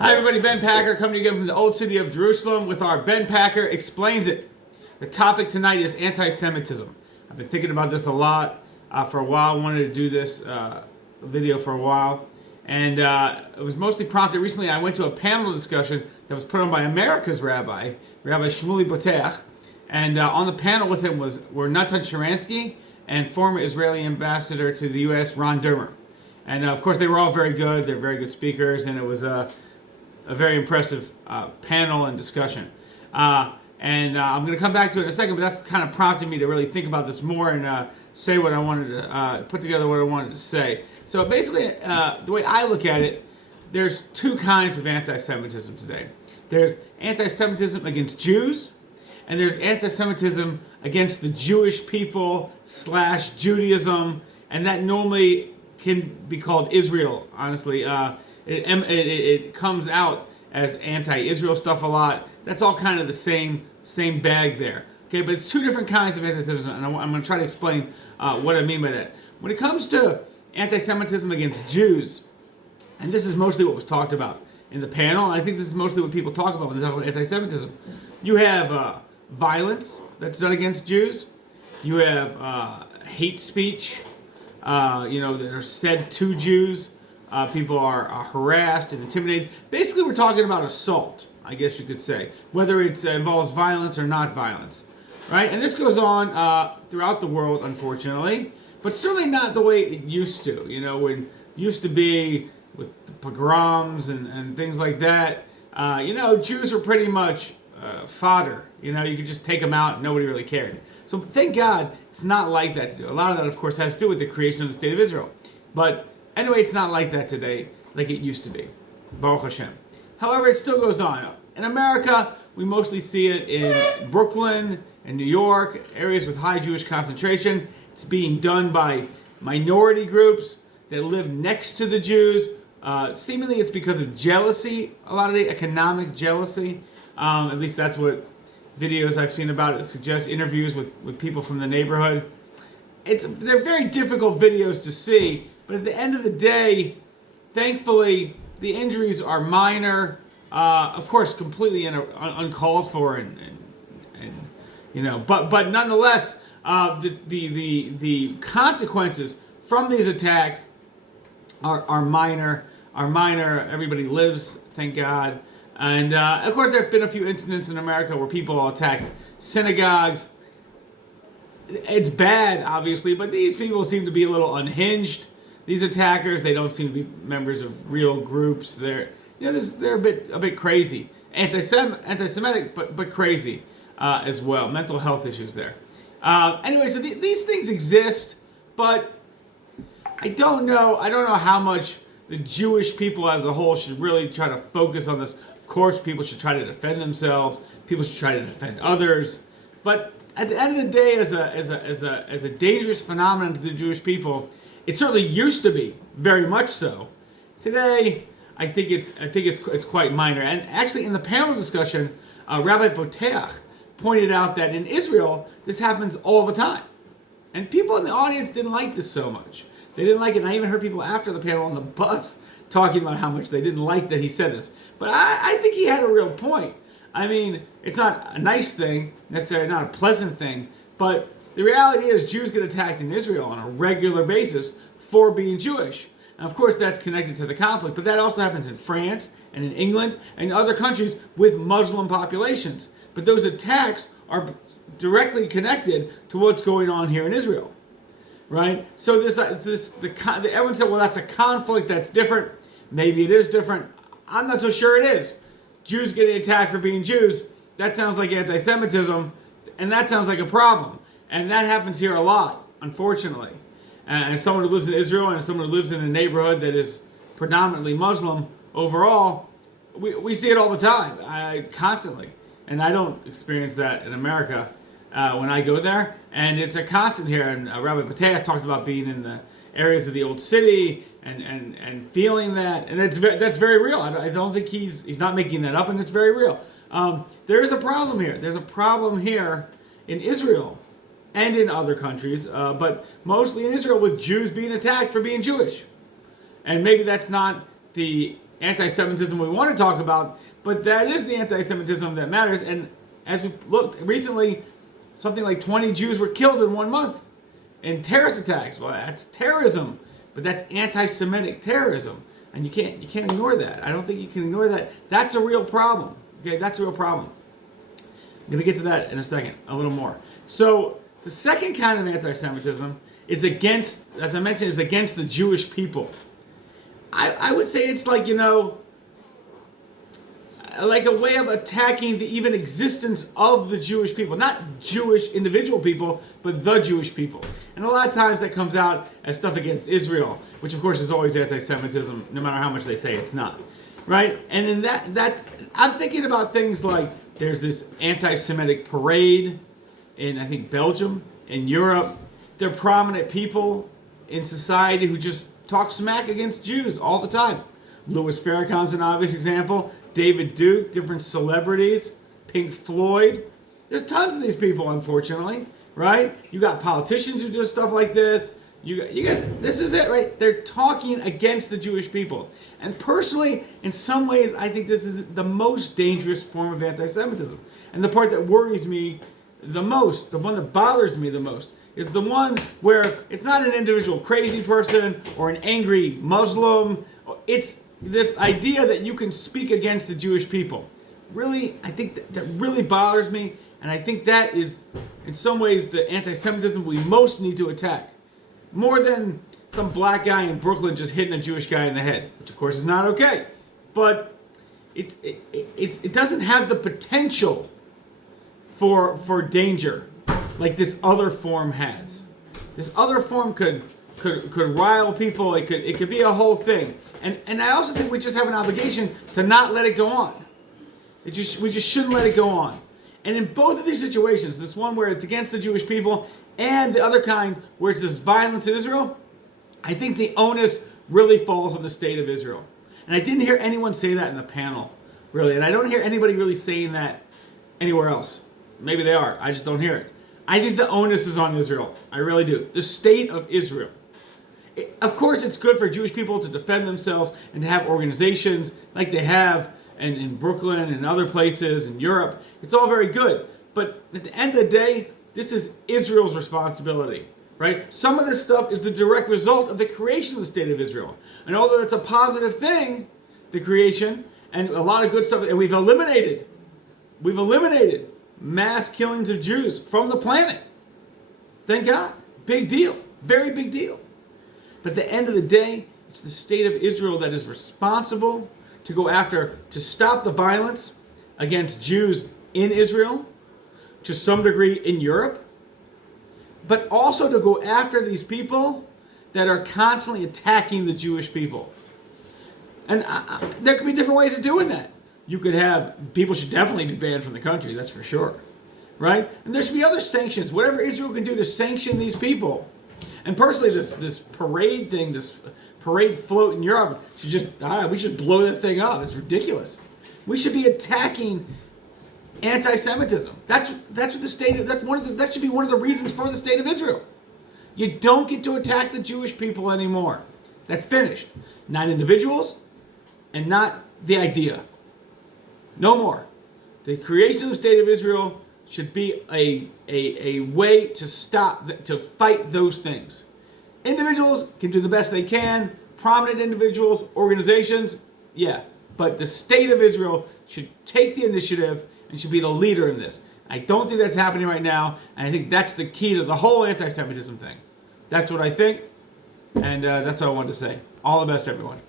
Hi everybody, Ben Packer coming to you again from the old city of Jerusalem with our Ben Packer Explains It. The topic tonight is anti-Semitism. I've been thinking about this a lot for a while. I wanted to do this video for a while. And it was mostly prompted recently. I went to a panel discussion that was put on by America's Rabbi Shmuley Boteach. And on the panel with him were Natan Sharansky and former Israeli ambassador to the U.S., Ron Dermer. And of course, they were all very good. They're very good speakers, and it was a very impressive panel and discussion. And I'm going to come back to it in a second, but that's kind of prompted me to really think about this more and say what I wanted to, put together what I wanted to say. So basically, the way I look at it, there's two kinds of anti-Semitism today. There's anti-Semitism against Jews, and there's anti-Semitism against the Jewish people / Judaism, and that normally can be called Israel, honestly. It comes out as anti-Israel stuff a lot. That's all kind of the same bag there. Okay, but it's two different kinds of anti-Semitism, and I'm going to try to explain what I mean by that. When it comes to anti-Semitism against Jews, and this is mostly what was talked about in the panel, and I think this is mostly what people talk about when they talk about anti-Semitism. You have violence that's done against Jews. You have hate speech, that are said to Jews. People are harassed and intimidated. Basically, we're talking about assault, I guess you could say, whether it involves violence or not violence, right? And this goes on throughout the world, unfortunately, but certainly not the way it used to. When it used to be with the pogroms and things like that, Jews were pretty much fodder. You could just take them out and nobody really cared. So thank God it's not like that today. A lot of that, of course, has to do with the creation of the state of Israel. But anyway, it's not like that today, like it used to be. Baruch Hashem. However, it still goes on. In America, we mostly see it in Brooklyn and New York, areas with high Jewish concentration. It's being done by minority groups that live next to the Jews. Seemingly, it's because of jealousy, a lot of the economic jealousy. At least that's what videos I've seen about it suggest, interviews with people from the neighborhood. They're very difficult videos to see, but at the end of the day, thankfully, the injuries are minor, of course, completely uncalled for, but nonetheless, the consequences from these attacks are minor. Everybody lives, thank God. And of course, there have been a few incidents in America where people attacked synagogues. It's bad, obviously, but these people seem to be a little unhinged. These attackers, they don't seem to be members of real groups. They're a bit crazy, anti-Semitic, but crazy as well. Mental health issues there. Anyway, so these things exist, but I don't know how much the Jewish people as a whole should really try to focus on this. Of course, people should try to defend themselves. People should try to defend others. But at the end of the day, as a dangerous phenomenon to the Jewish people, it certainly used to be very much so. Today, I think it's quite minor. And actually, in the panel discussion, Rabbi Boteach pointed out that in Israel, this happens all the time, and people in the audience didn't like this so much. They didn't like it. And I even heard people after the panel on the bus talking about how much they didn't like that he said this. But I think he had a real point. I mean, it's not a nice thing, necessarily not a pleasant thing, but the reality is Jews get attacked in Israel on a regular basis for being Jewish. And of course, that's connected to the conflict, but that also happens in France and in England and other countries with Muslim populations. But those attacks are directly connected to what's going on here in Israel. Right? So everyone said, well, that's a conflict that's different. Maybe it is different. I'm not so sure it is. Jews getting attacked for being Jews, that sounds like anti-Semitism, and that sounds like a problem. And that happens here a lot, unfortunately. And as someone who lives in Israel and as someone who lives in a neighborhood that is predominantly Muslim overall, we see it all the time, constantly. And I don't experience that in America when I go there. And it's a constant here. And Rabbi Boteach talked about being in the areas of the old city and feeling that. And that's very real. I don't think he's not making that up, and it's very real. There is a problem here. There's a problem here in Israel and in other countries, but mostly in Israel, with Jews being attacked for being Jewish. And maybe that's not the anti-Semitism we want to talk about, but that is the anti-Semitism that matters. And as we looked recently, something like 20 Jews were killed in 1 month in terrorist attacks. Well, that's terrorism, but that's anti-Semitic terrorism, and you can't ignore that. I don't think you can ignore that. That's a real problem. Okay, that's a real problem. I'm going to get to that in a second, a little more. So the second kind of anti-Semitism is against, as I mentioned, is against the Jewish people. I would say it's like, like a way of attacking the even existence of the Jewish people. Not Jewish individual people, but the Jewish people. And a lot of times that comes out as stuff against Israel, which of course is always anti-Semitism, no matter how much they say it's not. Right? And in that I'm thinking about things like there's this anti-Semitic parade in, I think, Belgium, in Europe. They're prominent people in society who just talk smack against Jews all the time. Louis Farrakhan's an obvious example. David Duke, different celebrities, Pink Floyd. There's tons of these people, unfortunately, right? You got politicians who do stuff like this. You got this is it, right? They're talking against the Jewish people. And personally, in some ways, I think this is the most dangerous form of anti-Semitism. And the part that worries me the most, the one that bothers me the most, is the one where it's not an individual crazy person or an angry Muslim. It's this idea that you can speak against the Jewish people. Really, I think that really bothers me, and I think that is, in some ways, the anti-Semitism we most need to attack. More than some black guy in Brooklyn just hitting a Jewish guy in the head, which of course is not okay. But it doesn't have the potential for danger like this other form has. This other form could rile people. It could be a whole thing. And I also think we just have an obligation to not let it go on. We just shouldn't let it go on. And in both of these situations, this one where it's against the Jewish people and the other kind where it's this violence in Israel, I think the onus really falls on the state of Israel. And I didn't hear anyone say that in the panel, really. And I don't hear anybody really saying that anywhere else. Maybe they are. I just don't hear it. I think the onus is on Israel. I really do. The state of Israel. Of course, it's good for Jewish people to defend themselves and to have organizations like they have in Brooklyn and other places in Europe. It's all very good. But at the end of the day, this is Israel's responsibility, right? Some of this stuff is the direct result of the creation of the state of Israel. And although that's a positive thing, the creation, and a lot of good stuff, and we've eliminated mass killings of Jews from the planet. Thank God. Big deal. Very big deal. But at the end of the day, it's the state of Israel that is responsible to go after, to stop the violence against Jews in Israel, to some degree in Europe, but also to go after these people that are constantly attacking the Jewish people. And there could be different ways of doing that. You could have, people should definitely be banned from the country, that's for sure, right? And there should be other sanctions, whatever Israel can do to sanction these people. And personally, this parade thing, this parade float in Europe, should just, we should blow that thing up. It's ridiculous. We should be attacking anti-Semitism. That's what the state. That should be one of the reasons for the state of Israel. You don't get to attack the Jewish people anymore. That's finished. Not individuals, and not the idea. No more. The creation of the state of Israel should be a way to stop, to fight those things. Individuals can do the best they can. Prominent individuals, organizations, yeah. But the state of Israel should take the initiative and should be the leader in this. I don't think that's happening right now, and I think that's the key to the whole anti-Semitism thing. That's what I think, and that's all I wanted to say. All the best, everyone.